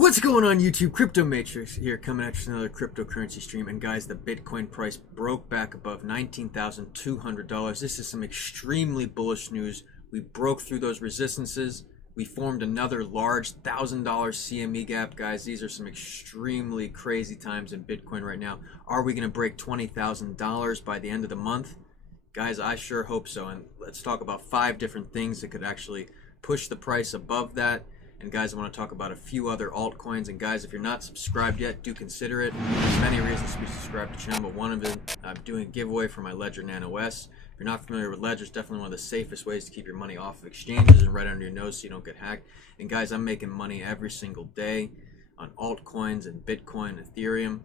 What's going on YouTube? Crypto Matrix here, coming at you with another cryptocurrency stream. And guys, the Bitcoin price broke back above $19,200. This is some extremely bullish news. We broke through those resistances. We formed another large $1,000 CME gap. Guys, these are some extremely crazy times in Bitcoin right now. Are we going to break $20,000 by the end of the month? Guys, I sure hope so. And let's talk about 5 different things that could actually push the price above that. And guys, I want to talk about a few other altcoins. And guys, if you're not subscribed yet, do consider it. There's many reasons to be subscribed to the channel, but one of them, I'm doing a giveaway for my Ledger Nano S. If you're not familiar with Ledger, it's definitely one of the safest ways to keep your money off of exchanges and right under your nose so you don't get hacked. And guys, I'm making money every single day on altcoins and Bitcoin and Ethereum.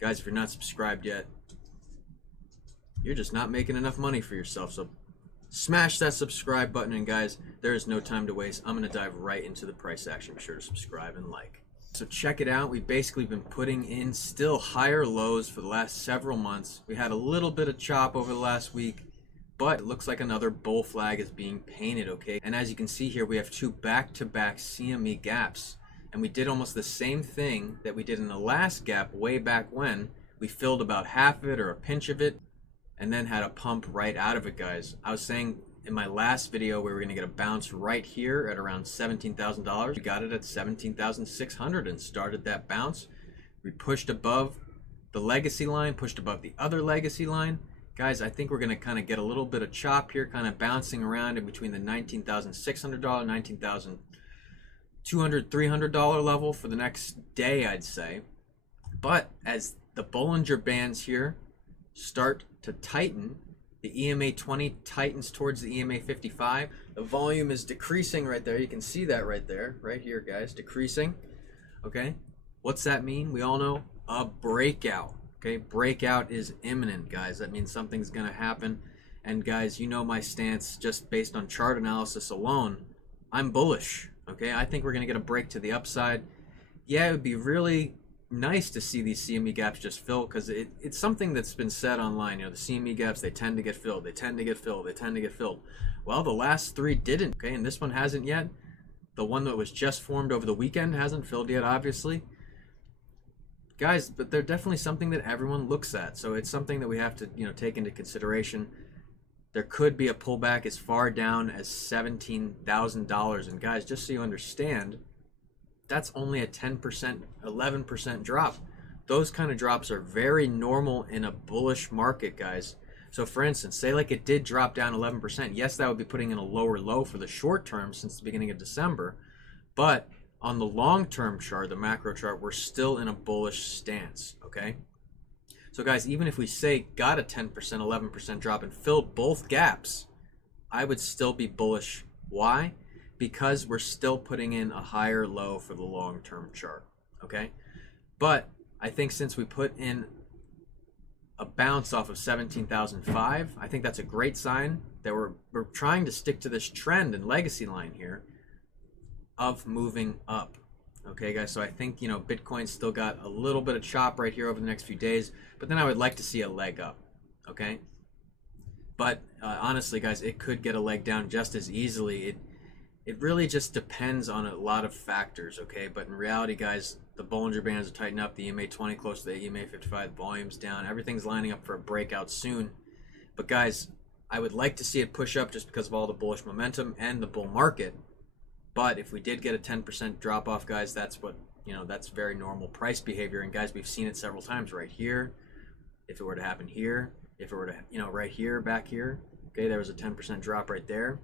Guys, if you're not subscribed yet, you're just not making enough money for yourself. So smash that subscribe button, and guys, there is no time to waste. I'm going to dive right into the price action. Be sure to subscribe and like. So check it out. We've basically been putting in still higher lows for the last several months. We had a little bit of chop over the last week, but it looks like another bull flag is being painted, okay? And as you can see here, we have 2 back-to-back CME gaps, and we did almost the same thing that we did in the last gap way back when. We filled about half of it or a pinch of it, and then had a pump right out of it, guys. I was saying in my last video we were going to get a bounce right here at around $17,000. We got it at $17,600 and started that bounce. We pushed above the legacy line, pushed above the other legacy line. Guys, I think we're going to kind of get a little bit of chop here, kind of bouncing around in between the $19,600, $19,200, $300 level for the next day, I'd say. But as the Bollinger Bands here start to tighten, the EMA 20 tightens towards the EMA 55. The volume is decreasing right there. You can see that right there, right here, guys, decreasing. Okay, what's that mean? We all know a breakout. Okay, breakout is imminent, guys. That means something's going to happen. And guys, you know my stance just based on chart analysis alone. I'm bullish. Okay, I think we're going to get a break to the upside. Yeah, it would be really nice to see these CME gaps just fill, because it's something that's been said online. You know, the CME gaps, they tend to get filled, they tend to get filled, they tend to get filled. Well, the last 3 didn't, okay, and this one hasn't yet. The one that was just formed over the weekend hasn't filled yet, obviously. Guys, but they're definitely something that everyone looks at, so it's something that we have to, you know, take into consideration. There could be a pullback as far down as $17,000, and guys, just so you understand, that's only a 10%, 11% drop. Those kind of drops are very normal in a bullish market, guys. So for instance, say like it did drop down 11%. Yes, that would be putting in a lower low for the short term since the beginning of December. But on the long-term chart, the macro chart, we're still in a bullish stance, okay? So guys, even if we say got a 10%, 11% drop and filled both gaps, I would still be bullish. Why? Because we're still putting in a higher low for the long-term chart, okay? But I think since we put in a bounce off of 17,005, I think that's a great sign that we're trying to stick to this trend and legacy line here of moving up, okay, guys? So I think, you know, Bitcoin's still got a little bit of chop right here over the next few days, but then I would like to see a leg up, okay? But honestly, guys, it could get a leg down just as easily. It really just depends on a lot of factors, okay? But in reality, guys, the Bollinger Bands are tightening up, the EMA 20 close to the EMA 55, the volume's down, everything's lining up for a breakout soon. But guys, I would like to see it push up just because of all the bullish momentum and the bull market. But if we did get a 10% drop off, guys, that's what, you know, that's very normal price behavior. And guys, we've seen it several times right here. If it were to happen here, if it were to, you know, right here, back here, okay, there was a 10% drop right there.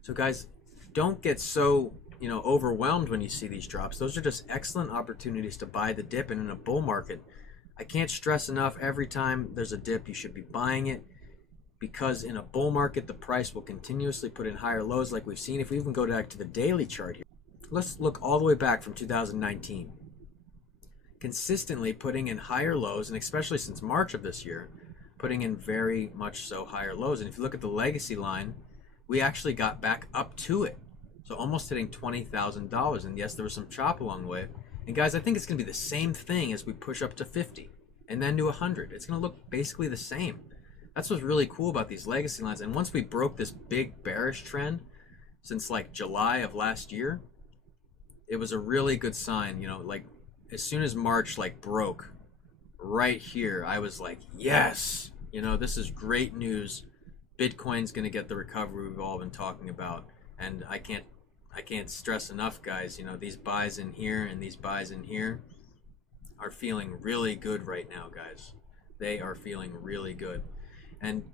So guys, don't get so, you know, overwhelmed when you see these drops. Those are just excellent opportunities to buy the dip. And in a bull market, I can't stress enough, every time there's a dip, you should be buying it, because in a bull market, the price will continuously put in higher lows like we've seen. If we even go back to the daily chart here, let's look all the way back from 2019. Consistently putting in higher lows, and especially since March of this year, putting in very much so higher lows. And if you look at the legacy line, we actually got back up to it. So almost hitting $20,000. And yes, there was some chop along the way. And guys, I think it's going to be the same thing as we push up to 50 and then to 100. It's going to look basically the same. That's what's really cool about these legacy lines. And once we broke this big bearish trend since like July of last year, it was a really good sign, you know, like as soon as March like broke right here, I was like, yes, you know, this is great news. Bitcoin's going to get the recovery we've all been talking about. And I can't stress enough, guys, you know, these buys in here and these buys in here are feeling really good right now, guys. They are feeling really good. And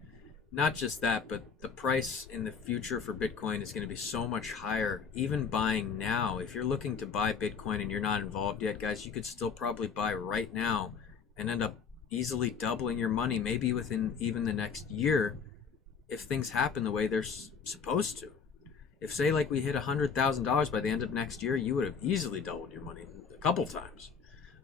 not just that, but the price in the future for Bitcoin is going to be so much higher. Even buying now, if you're looking to buy Bitcoin and you're not involved yet, guys, you could still probably buy right now and end up easily doubling your money, maybe within even the next year, if things happen the way they're supposed to. If, say, like we hit $100,000 by the end of next year, you would have easily doubled your money a couple times.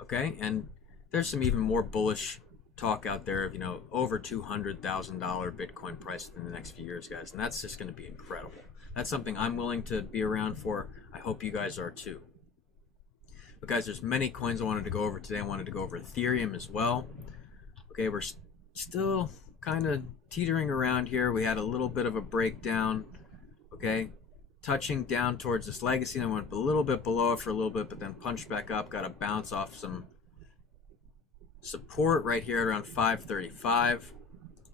Okay? And there's some even more bullish talk out there of, you know, over $200,000 Bitcoin price within the next few years, guys. And that's just going to be incredible. That's something I'm willing to be around for. I hope you guys are too. But guys, there's many coins I wanted to go over today. I wanted to go over Ethereum as well. Okay, we're still kind of teetering around here. We had a little bit of a breakdown. Okay, touching down towards this legacy. I went a little bit below it for a little bit, but then punched back up. Got a bounce off some support right here at around 535.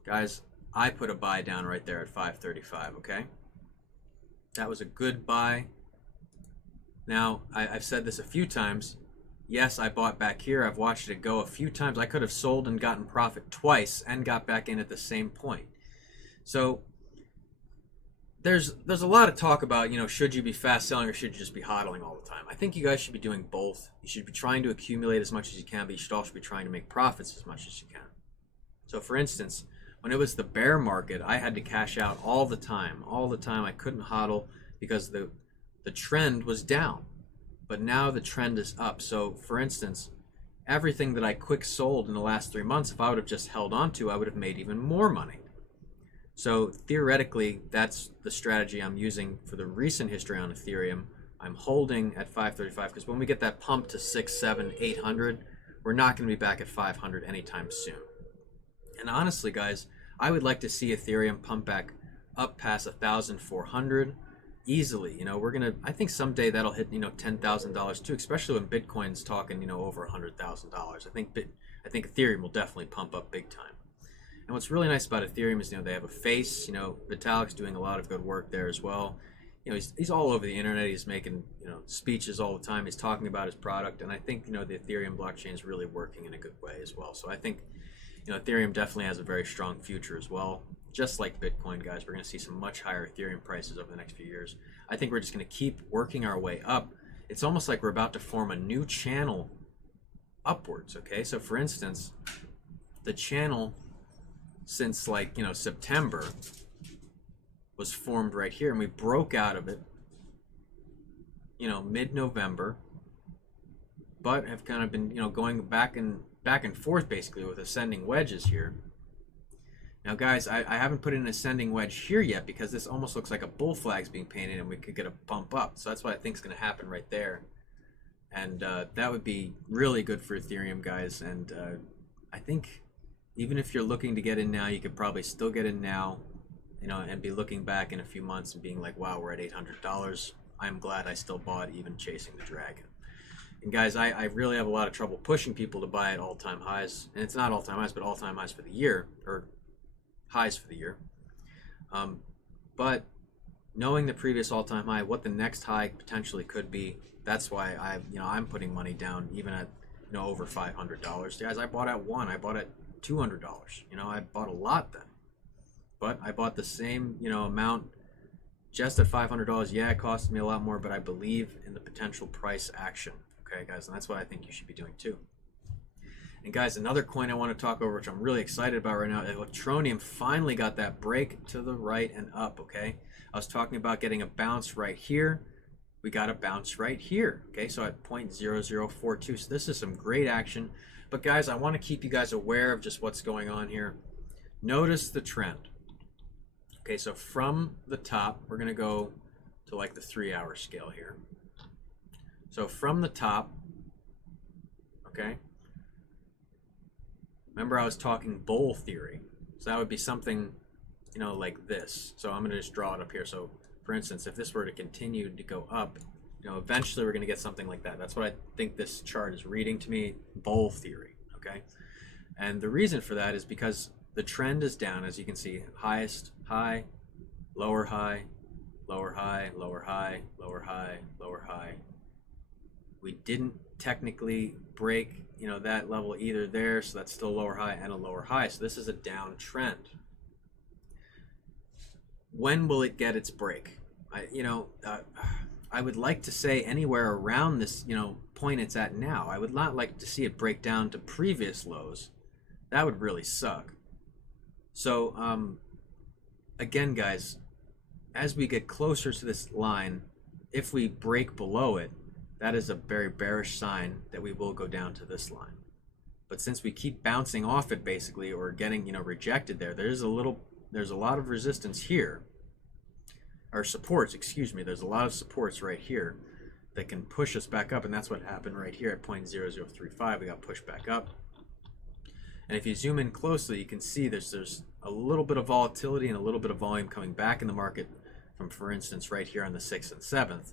Guys, I put a buy down right there at 535. Okay, that was a good buy. Now, I've said this a few times. Yes, I bought back here. I've watched it go a few times. I could have sold and gotten profit twice and got back in at the same point. So there's a lot of talk about, you know, should you be fast selling or should you just be hodling all the time? I think you guys should be doing both. You should be trying to accumulate as much as you can, but you should also be trying to make profits as much as you can. So for instance, when it was the bear market, I had to cash out all the time. All the time I couldn't hodl because the trend was down. But now the trend is up. So for instance, everything that I quick sold in the last 3 months, if I would have just held on to, I would have made even more money. So theoretically, that's the strategy I'm using for the recent history on Ethereum. I'm holding at 535 because when we get that pump to 6, 7, 800, we're not going to be back at 500 anytime soon. And honestly, guys, I would like to see Ethereum pump back up past 1,400 easily. You know, I think someday that'll hit, you know, $10,000 too, especially when Bitcoin's talking, you know, over $100,000. I think Ethereum will definitely pump up big time. And what's really nice about Ethereum is, you know, they have a face. You know, Vitalik's doing a lot of good work there as well. You know, he's all over the internet. He's making, you know, speeches all the time. He's talking about his product, and I think, you know, the Ethereum blockchain is really working in a good way as well. So I think, you know, Ethereum definitely has a very strong future as well. Just like Bitcoin, guys, we're going to see some much higher Ethereum prices over the next few years. I think we're just going to keep working our way up. It's almost like we're about to form a new channel upwards. Okay, so for instance, the channel since, like, you know, September was formed right here, and we broke out of it, you know, mid-November, but have kind of been, you know, going back and forth basically with ascending wedges here. Now, guys, I haven't put in an ascending wedge here yet because this almost looks like a bull flag's being painted and we could get a bump up. So that's what I think is going to happen right there. And that would be really good for Ethereum, guys. And I think even if you're looking to get in now, you could probably still get in now, you know, and be looking back in a few months and being like, wow, we're at $800. I'm glad I still bought, even chasing the dragon. And guys, I really have a lot of trouble pushing people to buy at all-time highs. And it's not all-time highs, but all-time highs for the year, or highs for the year. But knowing the previous all-time high, what the next high potentially could be, that's why I'm putting money down even at, you know, over $500. Guys, I bought at one. I bought at $200. You know, I bought a lot then. But I bought the same, you know, amount just at $500. Yeah, it cost me a lot more, but I believe in the potential price action. Okay, guys, and that's what I think you should be doing too. And guys, another coin I want to talk over, which I'm really excited about right now, Electroneum finally got that break to the right and up, okay? I was talking about getting a bounce right here. We got a bounce right here, okay? So at 0.0042, so this is some great action. But guys, I want to keep you guys aware of just what's going on here. Notice the trend. Okay, so from the top, we're going to go to like the 3-hour scale here. So from the top, okay? Remember I was talking bull theory. So that would be something, you know, like this. So I'm going to just draw it up here. So for instance, if this were to continue to go up, You know, eventually we're going to get something like that. That's what I think this chart is reading to me, bull theory, okay? And the reason for that is because the trend is down, as you can see, highest high, lower high, lower high, lower high, lower high, lower high. We didn't technically break, you know, that level either there, so that's still lower high and a lower high. So this is a downtrend. When will it get its break? I would like to say anywhere around this, you know, point it's at now. I would not like to see it break down to previous lows. That would really suck. So, again, guys, as we get closer to this line, if we break below it, that is a very bearish sign that we will go down to this line. But since we keep bouncing off it basically, or getting, you know, rejected there, there's a lot of resistance here, or supports, excuse me. There's a lot of supports right here that can push us back up, and that's what happened right here at 0.0035. We got pushed back up. And if you zoom in closely, you can see there's a little bit of volatility and a little bit of volume coming back in the market from, for instance, right here on the 6th and 7th.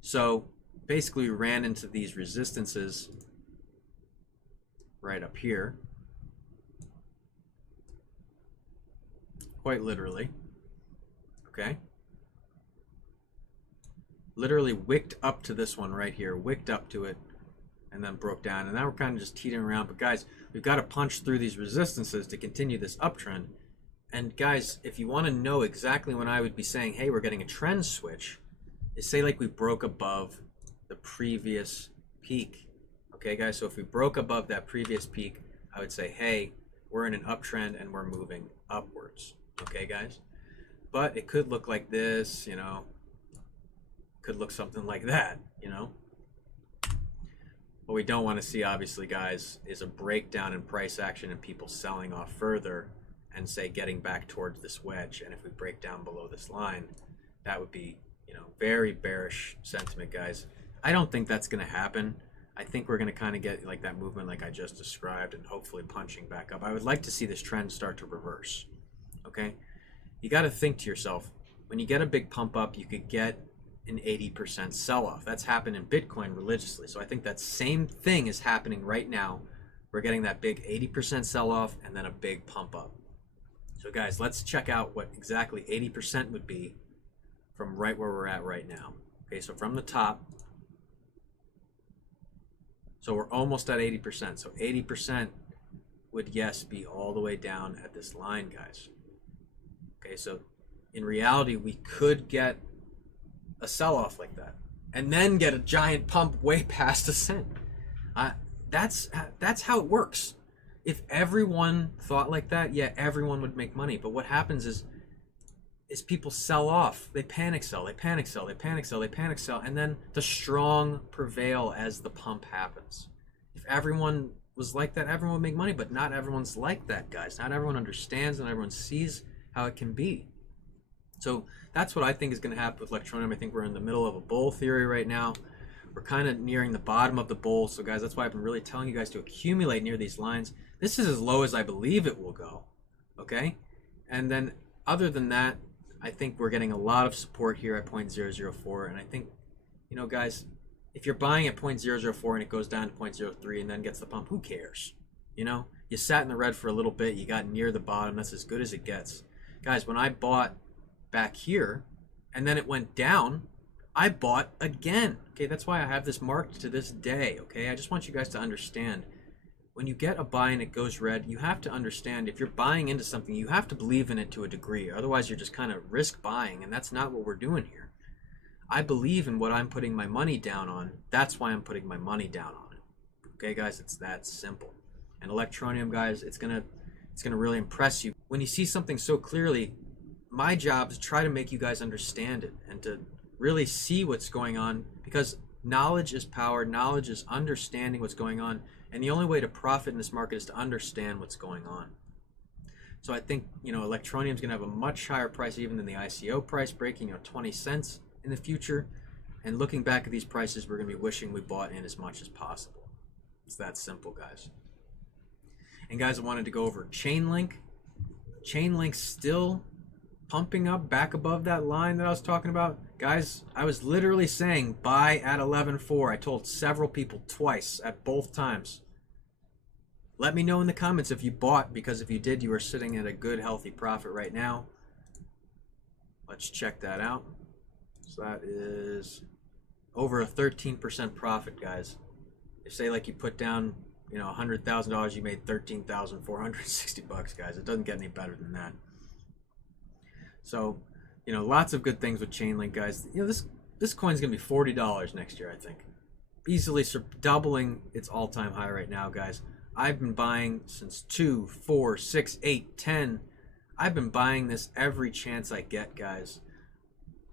So basically we ran into these resistances right up here, quite literally, okay? Literally wicked up to this one right here, wicked up to it, and then broke down. And now we're kind of just teetering around. But guys, we've got to punch through these resistances to continue this uptrend. And guys, if you want to know exactly when I would be saying, hey, we're getting a trend switch, is say like we broke above the previous peak. Okay, guys, so if we broke above that previous peak, I would say, hey, we're in an uptrend and we're moving upwards. Okay, guys? But it could look like this, you know, could look something like that, you know. What we don't want to see, obviously, guys, is a breakdown in price action and people selling off further and, say, getting back towards this wedge. And if we break down below this line, that would be, you know, very bearish sentiment, guys. I don't think that's going to happen. I think we're going to kind of get like that movement like I just described and hopefully punching back up. I would like to see this trend start to reverse, okay? You got to think to yourself, when you get a big pump up, you could get an 80% sell-off. That's happened in Bitcoin religiously. So I think that same thing is happening right now. We're getting that big 80% sell-off and then a big pump up. So guys, let's check out what exactly 80% would be from right where we're at right now. Okay, so from the top, so we're almost at 80%. So 80% would, yes, be all the way down at this line, guys. Okay, so in reality, we could get a sell-off like that and then get a giant pump way past a cent. That's how it works. If everyone thought like that, yeah, everyone would make money. But what happens is people sell off. They panic sell, they panic sell, they panic sell, they panic sell, and then the strong prevail as the pump happens. If everyone was like that, everyone would make money, but not everyone's like that, guys. Not everyone understands and everyone sees how it can be. So that's what I think is going to happen with Electroneum. I think we're in the middle of a bull theory right now. We're kind of nearing the bottom of the bull. So guys, that's why I've been really telling you guys to accumulate near these lines. This is as low as I believe it will go. Okay? And then other than that, I think we're getting a lot of support here at 0.004. And I think, you know, guys, if you're buying at 0.004 and it goes down to 0.03 and then gets the pump, who cares? You know, you sat in the red for a little bit. You got near the bottom. That's as good as it gets. Guys, when I bought back here and then it went down, I bought again. Okay, that's why I have this marked to this day. Okay, I just want you guys to understand, when you get a buy and it goes red, you have to understand, if you're buying into something, you have to believe in it to a degree. Otherwise you're just kind of risk buying, and that's not what we're doing here. I believe in what I'm putting my money down on. That's why I'm putting my money down on it. Okay, guys, it's that simple. And Electroneum, guys, it's gonna really impress you when you see something so clearly. My job is to try to make you guys understand it and to really see what's going on, because knowledge is power. Knowledge is understanding what's going on, and the only way to profit in this market is to understand what's going on. So I think, you know, Electroneum is going to have a much higher price even than the ICO price, breaking, you know, 20 cents in the future. And looking back at these prices, we're going to be wishing we bought in as much as possible. It's that simple, guys. And guys, I wanted to go over Chainlink. Chainlink still pumping up back above that line that I was talking about. Guys, I was literally saying buy at 11.4. I told several people twice at both times. Let me know in the comments if you bought, because if you did, you are sitting at a good, healthy profit right now. Let's check that out. So that is over a 13% profit, guys. If say like you put down, you know, $100,000, you made $13,460, guys. It doesn't get any better than that. So, you know, lots of good things with Chainlink, guys. You know, this coin's gonna be $40 next year, I think. Easily doubling its all-time high right now, guys. I've been buying since 2, 4, 6, 8, 10. I've been buying this every chance I get, guys.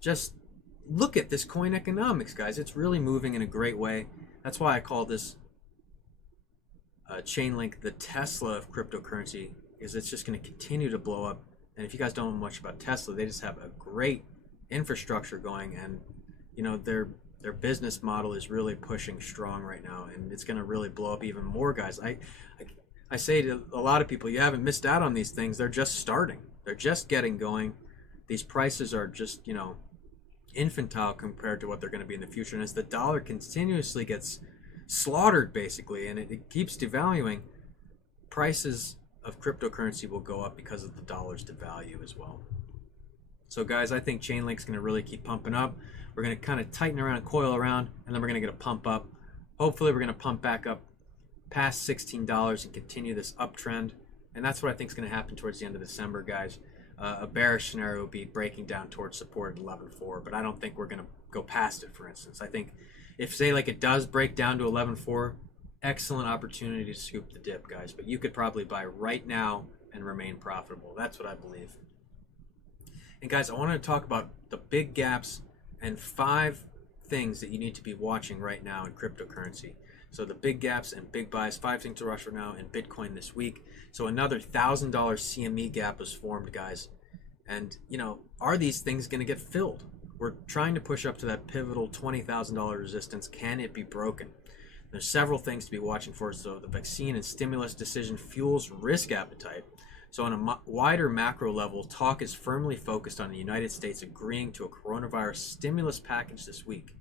Just look at this coin economics, guys. It's really moving in a great way. That's why I call this Chainlink the Tesla of cryptocurrency, because it's just going to continue to blow up. And if you guys don't know much about Tesla, they just have a great infrastructure going, and you know their business model is really pushing strong right now, and it's going to really blow up even more, guys. I say to a lot of people, you haven't missed out on these things. They're just starting. They're just getting going. These prices are just, you know, infantile compared to what they're going to be in the future. And as the dollar continuously gets slaughtered, basically, and it keeps devaluing, prices of cryptocurrency will go up because of the dollar's devalue as well. So guys, I think Chainlink's going to really keep pumping up. We're going to kind of tighten around and coil around, and then we're going to get a pump up. Hopefully we're going to pump back up past $16 and continue this uptrend. And that's what I think is going to happen towards the end of December, guys. A bearish scenario would be breaking down towards support at 11.4, but I don't think we're going to go past it, for instance. I think if, say, like it does break down to 11.4, excellent opportunity to scoop the dip, guys. But you could probably buy right now and remain profitable. That's what I believe. And guys, I wanted to talk about the big gaps and 5 things that you need to be watching right now in cryptocurrency. So the big gaps and big buys, 5 things to rush for now in Bitcoin this week. So another $1,000 CME gap was formed, guys. And, you know, are these things going to get filled? We're trying to push up to that pivotal $20,000 resistance. Can it be broken? There's several things to be watching for. So the vaccine and stimulus decision fuels risk appetite. So on a wider macro level, talk is firmly focused on the United States agreeing to a coronavirus stimulus package this week.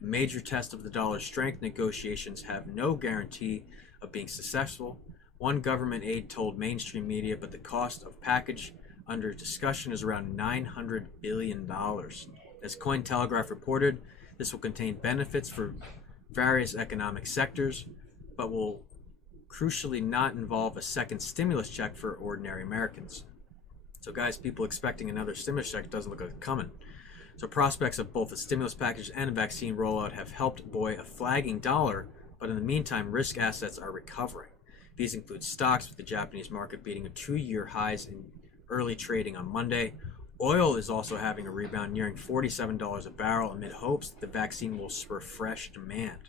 Major test of the dollar's strength, negotiations have no guarantee of being successful. One government aide told mainstream media, but the cost of package under discussion is around $900 billion. As Cointelegraph reported, this will contain benefits for various economic sectors, but will crucially not involve a second stimulus check for ordinary Americans. So guys, people expecting another stimulus check doesn't look like it's coming. So prospects of both a stimulus package and a vaccine rollout have helped buoy a flagging dollar, but in the meantime, risk assets are recovering. These include stocks, with the Japanese market beating a 2-year highs in early trading on Monday. Oil is also having a rebound, nearing $47 a barrel amid hopes that the vaccine will spur fresh demand.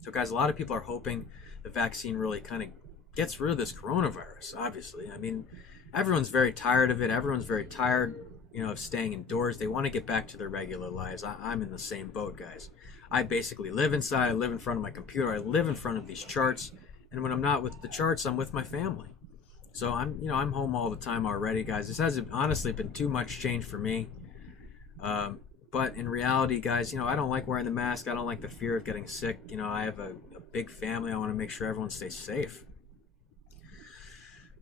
So guys, a lot of people are hoping the vaccine really kind of gets rid of this coronavirus, obviously. I mean, everyone's very tired of it. Everyone's very tired, you know, of staying indoors. They want to get back to their regular lives. I'm in the same boat, guys. I basically live inside. I live in front of my computer. I live in front of these charts. And when I'm not with the charts, I'm with my family. So I'm home all the time already, guys. This hasn't honestly been too much change for me. But in reality, guys, you know, I don't like wearing the mask. I don't like the fear of getting sick. You know, I have a big family. I want to make sure everyone stays safe.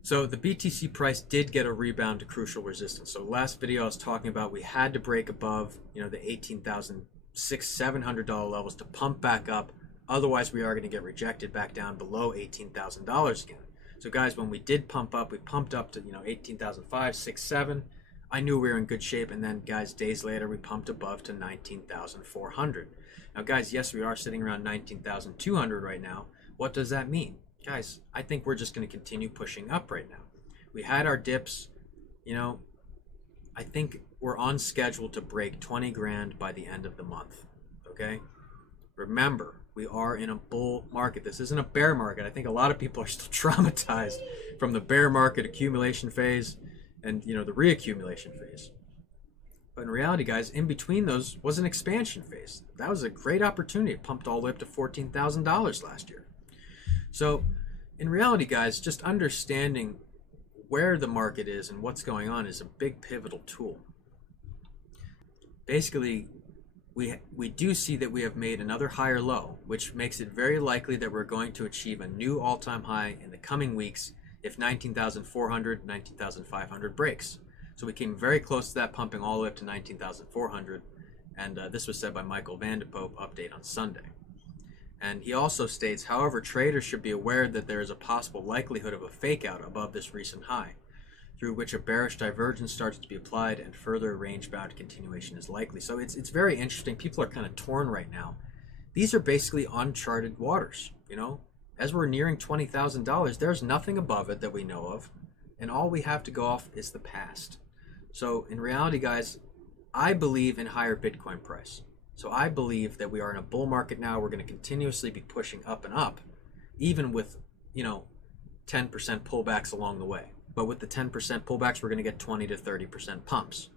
So the BTC price did get a rebound to crucial resistance. So last video I was talking about, we had to break above, you know, the $18,700 levels to pump back up. Otherwise, we are going to get rejected back down below $18,000 again. So guys, when we did pump up, we pumped up to, you know, 18,500, 6, 7. I knew we were in good shape. And then, guys, days later, we pumped above to 19,400. Now, guys, yes, we are sitting around 19,200 right now. What does that mean? Guys, I think we're just going to continue pushing up right now. We had our dips. You know, I think we're on schedule to break 20 grand by the end of the month. Okay? Remember, we are in a bull market. This isn't a bear market. I think a lot of people are still traumatized from the bear market accumulation phase and, you know, the reaccumulation phase. But in reality, guys, in between those was an expansion phase. That was a great opportunity. It pumped all the way up to $14,000 last year. So in reality, guys, just understanding where the market is and what's going on is a big pivotal tool. Basically, we do see that we have made another higher low, which makes it very likely that we're going to achieve a new all-time high in the coming weeks if 19,400, 19,500 breaks. So we came very close to that, pumping all the way up to 19,400, and this was said by Michael Vanderpope, update on Sunday. And he also states, however, traders should be aware that there is a possible likelihood of a fake out above this recent high, through which a bearish divergence starts to be applied and further range-bound continuation is likely. So it's very interesting. People are kind of torn right now. These are basically uncharted waters, you know? As we're nearing $20,000, there's nothing above it that we know of, and all we have to go off is the past. So in reality, guys, I believe in higher Bitcoin price. So I believe that we are in a bull market now. We're going to continuously be pushing up and up, even with, 10% pullbacks along the way. But with the 10% pullbacks, we're going to get 20 to 30% pumps,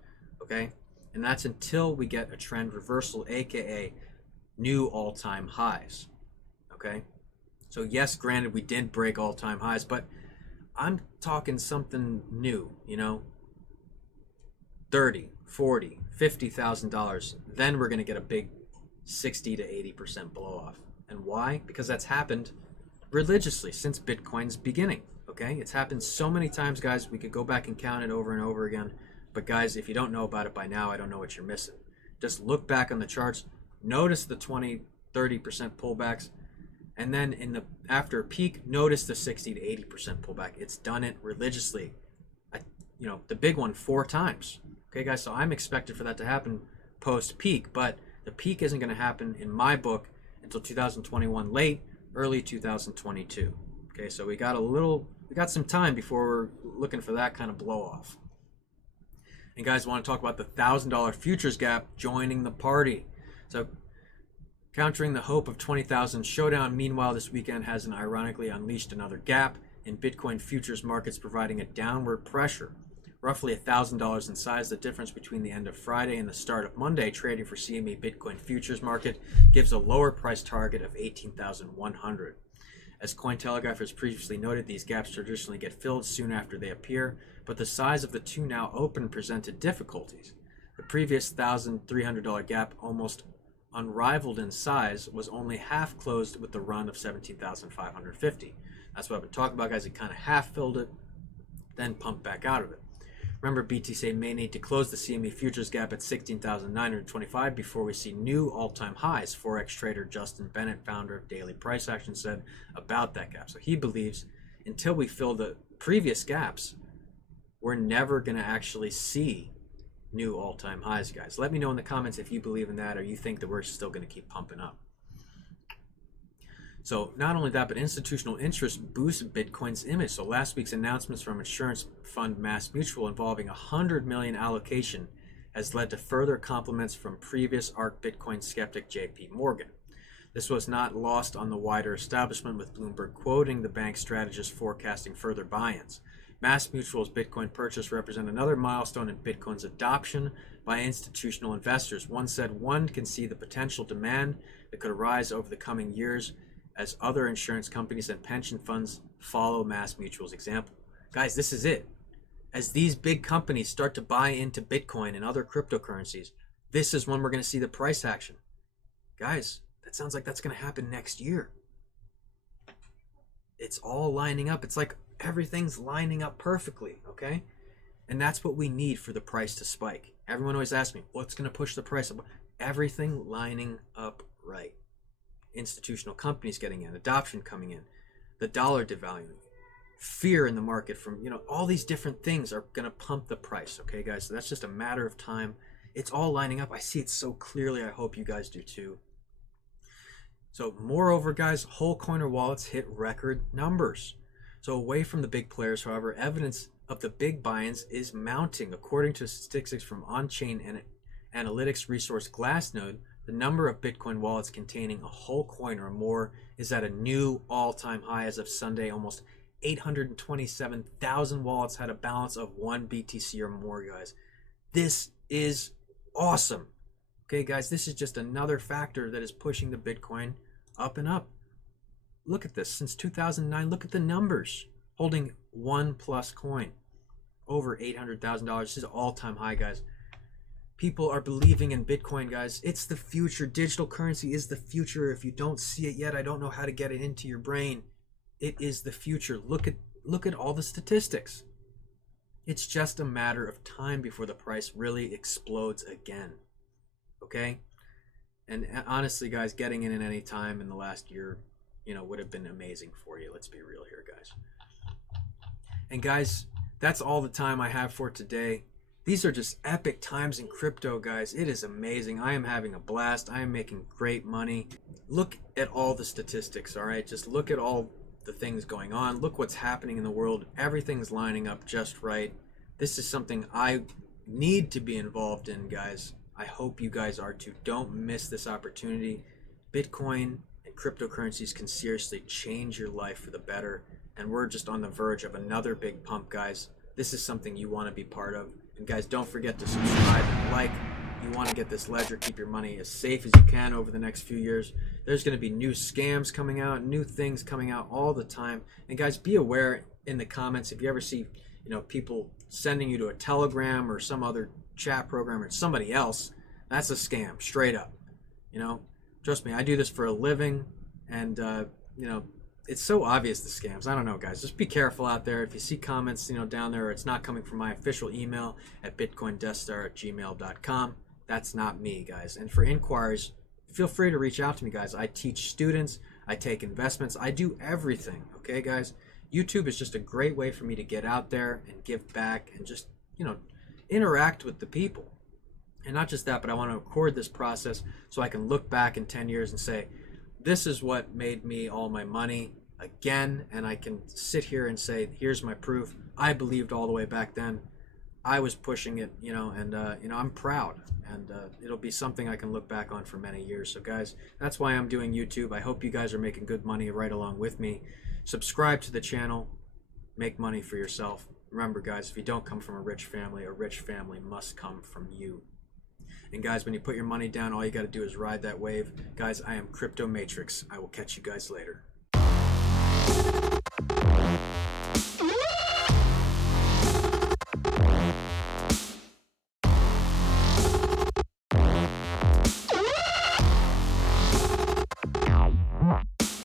okay? And that's until we get a trend reversal, aka new all-time highs, okay? So yes, granted, we did break all-time highs, but I'm talking something new, $30, $40, $50,000. Then we're going to get a big 60 to 80% blow off. And why? Because that's happened religiously since Bitcoin's beginning. Okay, it's happened so many times, guys. We could go back and count it over and over again. But guys, if you don't know about it by now, I don't know what you're missing. Just look back on the charts, notice the 20, 30% pullbacks, and then after a peak, notice the 60 to 80% pullback. It's done it religiously. The big one 4 times. Okay, guys, so I'm expected for that to happen post-peak, but the peak isn't going to happen in my book until 2021 late, early 2022. Okay, so we got some time before we're looking for that kind of blow off. And guys, want to talk about the $1,000 futures gap joining the party. So countering the hope of 20,000 showdown, meanwhile, this weekend has ironically unleashed another gap in Bitcoin futures markets, providing a downward pressure. Roughly $1,000 in size, the difference between the end of Friday and the start of Monday trading for CME Bitcoin futures market gives a lower price target of 18,100. As Cointelegraph has previously noted, these gaps traditionally get filled soon after they appear, but the size of the two now open presented difficulties. The previous $1,300 gap, almost unrivaled in size, was only half closed with the run of 17,550. That's what I've been talking about, guys. It kind of half filled it, then pumped back out of it. Remember, BTC may need to close the CME futures gap at 16,925 before we see new all-time highs, Forex trader Justin Bennett, founder of Daily Price Action, said about that gap. So he believes until we fill the previous gaps, we're never going to actually see new all-time highs, guys. Let me know in the comments if you believe in that or you think that we're still going to keep pumping up. So not only that, but institutional interest boosts Bitcoin's image. So last week's announcements from insurance fund Mass Mutual involving $100 million allocation has led to further compliments from previous ARK Bitcoin skeptic JP Morgan. This was not lost on the wider establishment, with Bloomberg quoting the bank strategist forecasting further buy-ins. Mass Mutual's Bitcoin purchase represent another milestone in Bitcoin's adoption by institutional investors. One said one can see the potential demand that could arise over the coming years as other insurance companies and pension funds follow Mass Mutual's example. Guys, this is it. As these big companies start to buy into Bitcoin and other cryptocurrencies, this is when we're going to see the price action. Guys, that sounds like that's going to happen next year. It's all lining up. It's like everything's lining up perfectly, okay? And that's what we need for the price to spike. Everyone always asks me, what's going to push the price up? Everything lining up right. Institutional companies getting in, adoption coming in, the dollar devaluing, fear in the market from, all these different things are going to pump the price, okay, guys? So that's just a matter of time. It's all lining up. I see it so clearly. I hope you guys do too. So moreover, guys, whole coiner wallets hit record numbers. So away from the big players, however, evidence of the big buy-ins is mounting. According to statistics from on-chain and analytics resource Glassnode, the number of Bitcoin wallets containing a whole coin or more is at a new all-time high as of Sunday. Almost 827,000 wallets had a balance of 1 BTC or more, guys. This is awesome. Okay, guys, this is just another factor that is pushing the Bitcoin up and up. Look at this. Since 2009, look at the numbers holding 1+ coin. over $800,000. This is an all-time high, guys. People are believing in Bitcoin, guys. It's the future. Digital currency is the future. If you don't see it yet, I don't know how to get it into your brain. It is the future. Look at all the statistics. It's just a matter of time before the price really explodes again. Okay? And honestly, guys, getting in at any time in the last year, would have been amazing for you. Let's be real here, guys. And guys, that's all the time I have for today. These are just epic times in crypto, guys. It is amazing. I am having a blast. I am making great money. Look at all the statistics, all right? Just look at all the things going on. Look what's happening in the world. Everything's lining up just right. This is something I need to be involved in, guys. I hope you guys are too. Don't miss this opportunity. Bitcoin and cryptocurrencies can seriously change your life for the better. And we're just on the verge of another big pump, guys. This is something you want to be part of. And guys, don't forget to subscribe and like. You want to get this ledger, keep your money as safe as you can over the next few years. There's going to be new scams coming out, new things coming out all the time. And guys, be aware in the comments if you ever see, people sending you to a Telegram or some other chat program or somebody else. That's a scam, straight up. Trust me, I do this for a living, and it's so obvious, the scams. I don't know, guys. Just be careful out there. If you see comments, down there, or it's not coming from my official email at bitcoindeathstar@gmail.com. That's not me, guys. And for inquiries, feel free to reach out to me, guys. I teach students. I take investments. I do everything, okay, guys? YouTube is just a great way for me to get out there and give back and just, interact with the people. And not just that, but I want to record this process so I can look back in 10 years and say, this is what made me all my money again. And I can sit here and say, here's my proof. I believed all the way back then. I was pushing it, and I'm proud. And it'll be something I can look back on for many years. So, guys, that's why I'm doing YouTube. I hope you guys are making good money right along with me. Subscribe to the channel. Make money for yourself. Remember, guys, if you don't come from a rich family must come from you. And guys, when you put your money down, all you got to do is ride that wave. Guys, I am Crypto Matrix. I will catch you guys later.